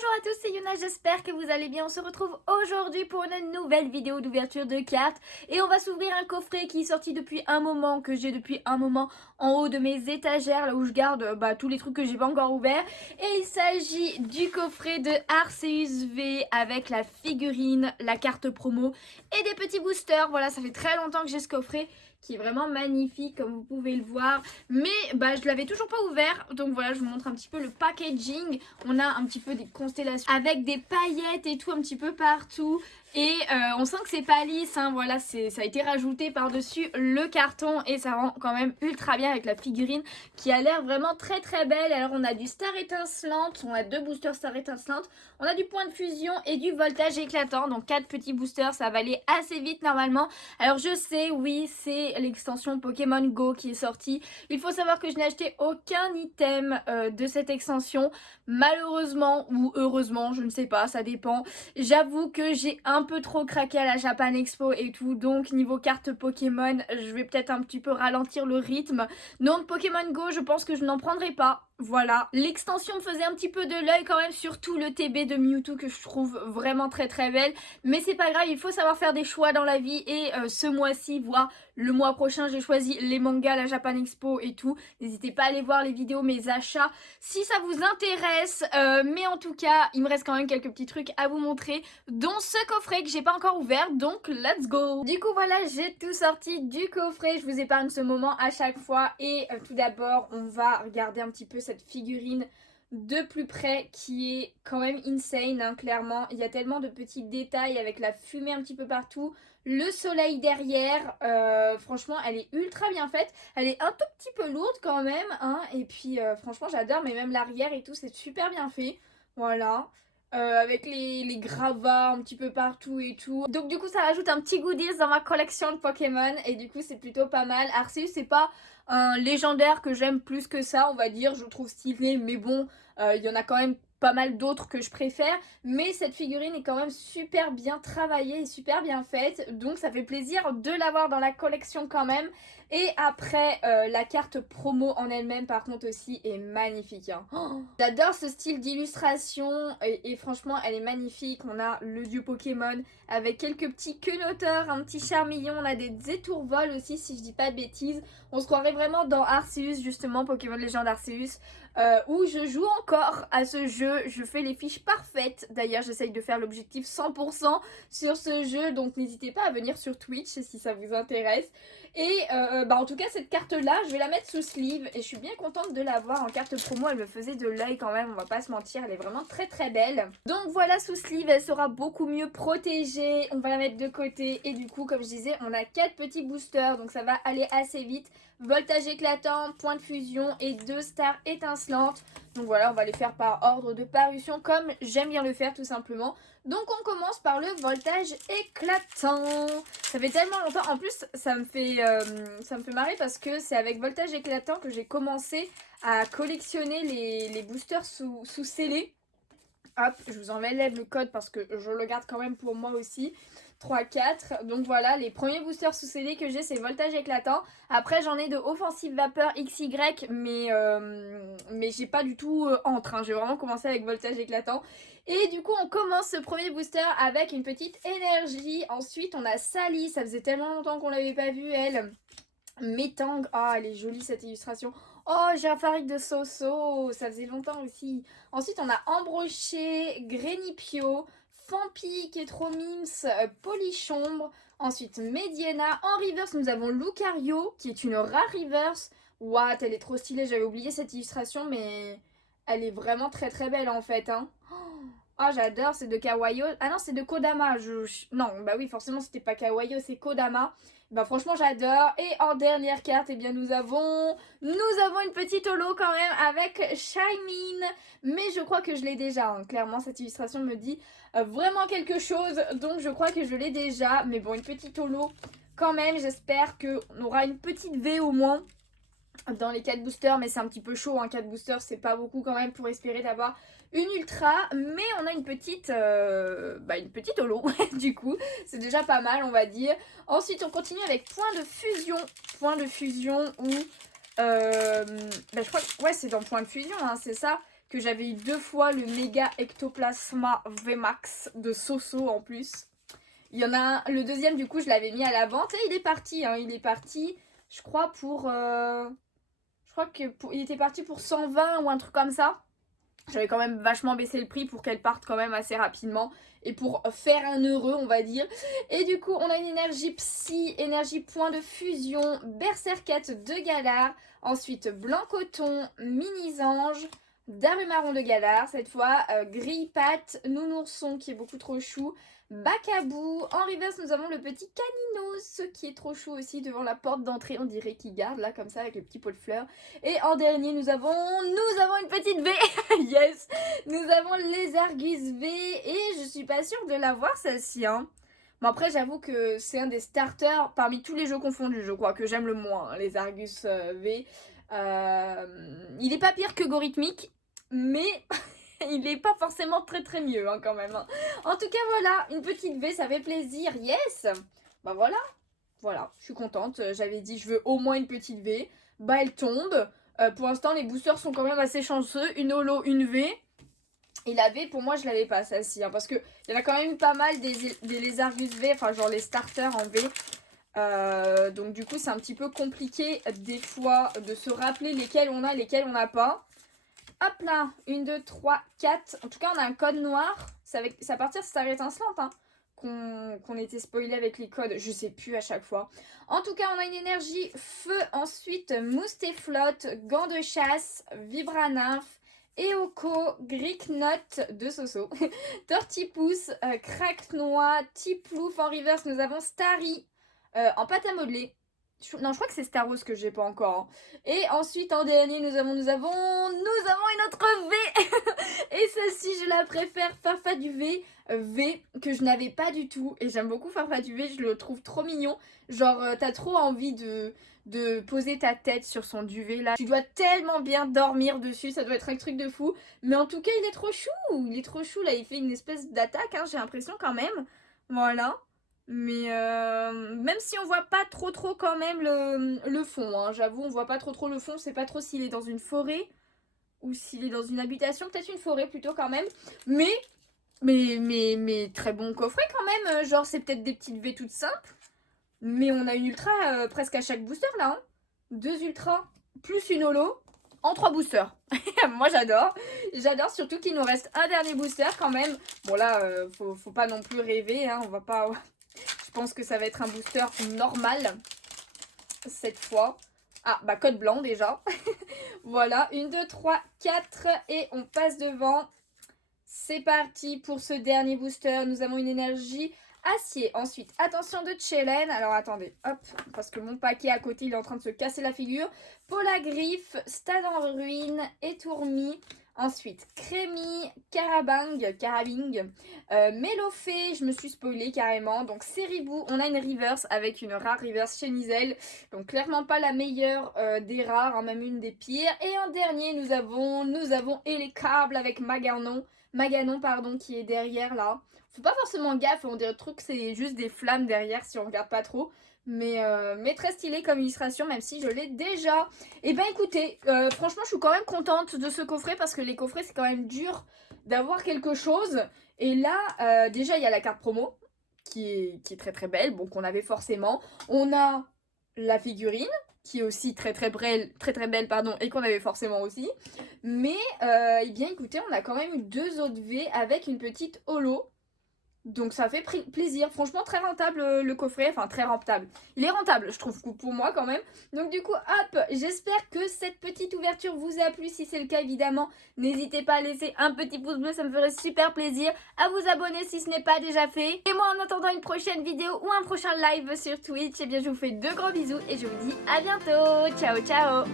Bonjour à tous, c'est Yuna, j'espère que vous allez bien. On se retrouve aujourd'hui pour une nouvelle vidéo d'ouverture de cartes. Et on va s'ouvrir un coffret qui est sorti depuis un moment, que j'ai depuis un moment en haut de mes étagères, là où je garde tous les trucs que j'ai pas encore ouverts. Et il s'agit du coffret de Arceus V avec la figurine, la carte promo et des petits boosters. Voilà, ça fait très longtemps que j'ai ce coffret qui est vraiment magnifique comme vous pouvez le voir, mais je l'avais toujours pas ouvert, donc voilà, je vous montre un petit peu le packaging. On a un petit peu des constellations avec des paillettes et tout un petit peu partout. Et on sent que c'est pas lisse, hein, voilà, ça a été rajouté par-dessus le carton et ça rend quand même ultra bien avec la figurine qui a l'air vraiment très très belle. Alors on a du star étincelante, on a deux boosters star étincelante, on a du point de fusion et du voltage éclatant, donc 4 petits boosters, ça va aller assez vite normalement. Alors je sais, oui, c'est l'extension Pokémon Go qui est sortie. Il faut savoir que je n'ai acheté aucun item de cette extension, malheureusement ou heureusement, je ne sais pas, ça dépend. J'avoue que j'ai un peu trop craqué à la Japan Expo et tout, donc niveau carte Pokémon, je vais peut-être un petit peu ralentir le rythme. Donc Pokémon Go, je pense que je n'en prendrai pas. Voilà, l'extension me faisait un petit peu de l'œil quand même, surtout le TB de Mewtwo que je trouve vraiment très très belle. Mais c'est pas grave, il faut savoir faire des choix dans la vie et ce mois-ci, voire le mois prochain, j'ai choisi les mangas, la Japan Expo et tout. N'hésitez pas à aller voir les vidéos, mes achats, si ça vous intéresse. Mais en tout cas, il me reste quand même quelques petits trucs à vous montrer, dont ce coffret que j'ai pas encore ouvert, donc let's go. Du coup voilà, j'ai tout sorti du coffret, je vous épargne ce moment à chaque fois. Et tout d'abord, on va regarder un petit peu cette figurine de plus près qui est quand même insane, hein, clairement. Il y a tellement de petits détails avec la fumée un petit peu partout, le soleil derrière, franchement elle est ultra bien faite. Elle est un tout petit peu lourde quand même, hein, et puis franchement j'adore, mais même l'arrière et tout c'est super bien fait, voilà. Avec les gravats un petit peu partout et tout. Donc du coup ça rajoute un petit goodies dans ma collection de Pokémon et du coup c'est plutôt pas mal. Arceus c'est pas un légendaire que j'aime plus que ça, on va dire, je le trouve stylé, mais bon, il y en a quand même pas mal d'autres que je préfère, mais cette figurine est quand même super bien travaillée et super bien faite, donc ça fait plaisir de l'avoir dans la collection quand même. Et après, la carte promo en elle-même par contre aussi est magnifique, hein. Oh, j'adore ce style d'illustration et franchement elle est magnifique. On a le dieu Pokémon avec quelques petits quenotteurs, un petit charmillon, on a des étourvols aussi si je dis pas de bêtises. On se croirait vraiment dans Arceus justement, Pokémon Légende Arceus, où je joue encore à ce jeu. Je fais les fiches parfaites, d'ailleurs j'essaye de faire l'objectif 100% sur ce jeu, donc n'hésitez pas à venir sur Twitch si ça vous intéresse. Et en tout cas cette carte là je vais la mettre sous sleeve et je suis bien contente de l'avoir en carte promo. Elle me faisait de l'œil quand même, on va pas se mentir, elle est vraiment très très belle. Donc voilà, sous sleeve elle sera beaucoup mieux protégée. On va la mettre de côté et du coup comme je disais on a 4 petits boosters, donc ça va aller assez vite. Voltage éclatant, point de fusion et 2 stars étincelantes. Donc voilà, on va les faire par ordre de parution comme j'aime bien le faire tout simplement. Donc on commence par le voltage éclatant. Ça fait tellement longtemps, en plus ça me fait marrer parce que c'est avec voltage éclatant que j'ai commencé à collectionner les boosters sous scellés. Hop, je vous enlève le code parce que je le garde quand même pour moi aussi. 3, 4. Donc voilà, les premiers boosters sous scellés que j'ai, c'est voltage éclatant. Après, j'en ai de offensive vapeur XY, mais j'ai pas du tout entre, hein. J'ai vraiment commencé avec voltage éclatant. Et du coup, on commence ce premier booster avec une petite énergie. Ensuite, on a Sally. Ça faisait tellement longtemps qu'on l'avait pas vue, elle. Métang. Ah, elle est jolie cette illustration. Oh, j'ai un Farik de Soso. Ça faisait longtemps aussi. Ensuite, on a Embroché, Grenipio, Fampi qui est trop mimes, Polichombre. Ensuite, Mediena. En reverse, nous avons Lucario qui est une rare reverse. What, elle est trop stylée. J'avais oublié cette illustration, mais elle est vraiment très très belle en fait, hein. Oh, j'adore, c'est de Kawayo. Ah non, c'est de Kodama. Non, bah oui, forcément, c'était pas Kawayo, c'est Kodama. Bah franchement, j'adore. Et en dernière carte, eh bien, nous avons une petite holo quand même avec Shaymin. Mais je crois que je l'ai déjà, hein. Clairement, cette illustration me dit vraiment quelque chose. Donc, je crois que je l'ai déjà. Mais bon, une petite holo quand même. J'espère qu'on aura une petite V au moins dans les 4 boosters, mais c'est un petit peu chaud, hein, 4 boosters c'est pas beaucoup quand même pour espérer d'avoir une ultra, mais on a une petite holo du coup, c'est déjà pas mal on va dire. Ensuite on continue avec point de fusion où je crois que ouais c'est dans point de fusion, hein, c'est ça, que j'avais eu 2 fois le méga ectoplasma VMAX de Soso en plus. Il y en a un, le deuxième du coup je l'avais mis à la vente et il est parti, hein, il est parti je crois il était parti pour 120 ou un truc comme ça. J'avais quand même vachement baissé le prix pour qu'elle parte quand même assez rapidement et pour faire un heureux on va dire. Et du coup on a une énergie psy, énergie point de fusion, berserkette de Galar, ensuite blanc coton, mini ange, dame marron de Galar cette fois, grille patte, nounourson qui est beaucoup trop chou, Bacabou. En reverse nous avons le petit Caninos qui est trop chou aussi devant la porte d'entrée, on dirait qu'il garde là comme ça avec le petit pot de fleurs. Et en dernier nous avons une petite V. Yes. Nous avons les Argus V et je suis pas sûre de l'avoir celle-ci hein. Bon après j'avoue que c'est un des starters parmi tous les jeux confondus je crois que j'aime le moins hein, les Argus V. Il est pas pire que Gorithmic mais il est pas forcément très mieux hein, quand même hein. En tout cas voilà, une petite V ça fait plaisir, yes. Bah voilà, je suis contente, j'avais dit je veux au moins une petite V, bah elle tombe. Pour l'instant les boosters sont quand même assez chanceux, une holo, une V. Et la V pour moi je l'avais pas celle-ci hein, parce que il y en a quand même pas mal des Lézargus V, enfin genre les starters en V. Donc du coup c'est un petit peu compliqué des fois de se rappeler lesquels on a, lesquels on n'a pas. Hop là, 1, 2, 3, 4. En tout cas, on a un code noir. Ça va partir Star étincelante hein, qu'on était spoilé avec les codes. Je sais plus à chaque fois. En tout cas, on a une énergie feu. Ensuite, mousse et flotte, gants de chasse, vibranymphe, Eoko, Greek Note de Soso, Tortipousse, Crack Noix, Tiplouf. En reverse, nous avons Starry en pâte à modeler. Non, je crois que c'est Star Wars que j'ai pas encore. Hein. Et ensuite, en dernier, nous avons une autre V. Et celle-ci, je la préfère, Farfa du V. V que je n'avais pas du tout. Et j'aime beaucoup Farfa du V, je le trouve trop mignon. Genre, t'as trop envie de poser ta tête sur son duvet là. Tu dois tellement bien dormir dessus, ça doit être un truc de fou. Mais en tout cas, il est trop chou. Il est trop chou là, il fait une espèce d'attaque, hein, j'ai l'impression quand même. Voilà. Mais même si on voit pas trop quand même le fond, hein, j'avoue on voit pas trop le fond, on sait pas trop s'il est dans une forêt ou s'il est dans une habitation, peut-être une forêt plutôt quand même. Mais très bon coffret quand même, genre c'est peut-être des petites V toutes simples. Mais on a une ultra presque à chaque booster là, hein. 2 ultras plus une holo en 3 boosters. Moi j'adore surtout qu'il nous reste un dernier booster quand même. Bon là faut pas non plus rêver, hein, on va pas... Je pense que ça va être un booster normal cette fois. Ah, bah code blanc déjà. Voilà, 1, 2, 3, 4 et on passe devant. C'est parti pour ce dernier booster. Nous avons une énergie acier. Ensuite, attention de Chelen. Alors attendez, hop, parce que mon paquet à côté il est en train de se casser la figure. Polagriff, Stade en ruine, Étourmi. Ensuite, Crémy, Carabing, Mélofée, je me suis spoilée carrément. Donc, Seribou, on a une reverse avec une rare reverse chez Nizel. Donc, clairement pas la meilleure des rares, hein, même une des pires. Et en dernier, nous avons Elecable avec Maganon, pardon, qui est derrière là. Faut pas forcément gaffe, on dirait le truc c'est juste des flammes derrière si on regarde pas trop. Mais très stylé comme illustration, même si je l'ai déjà. Et ben écoutez, franchement je suis quand même contente de ce coffret parce que les coffrets c'est quand même dur d'avoir quelque chose. Et là déjà il y a la carte promo qui est très belle, bon qu'on avait forcément. On a la figurine qui est aussi très belle pardon, et qu'on avait forcément aussi. Mais eh bien écoutez, on a quand même eu 2 autres V avec une petite holo. Donc ça fait plaisir, franchement très rentable le coffret, enfin très rentable. Il est rentable je trouve pour moi quand même. Donc du coup hop, j'espère que cette petite ouverture vous a plu. Si c'est le cas évidemment, n'hésitez pas à laisser un petit pouce bleu, ça me ferait super plaisir. À vous abonner si ce n'est pas déjà fait. Et moi en attendant une prochaine vidéo ou un prochain live sur Twitch, et bien je vous fais de gros bisous et je vous dis à bientôt. Ciao ciao.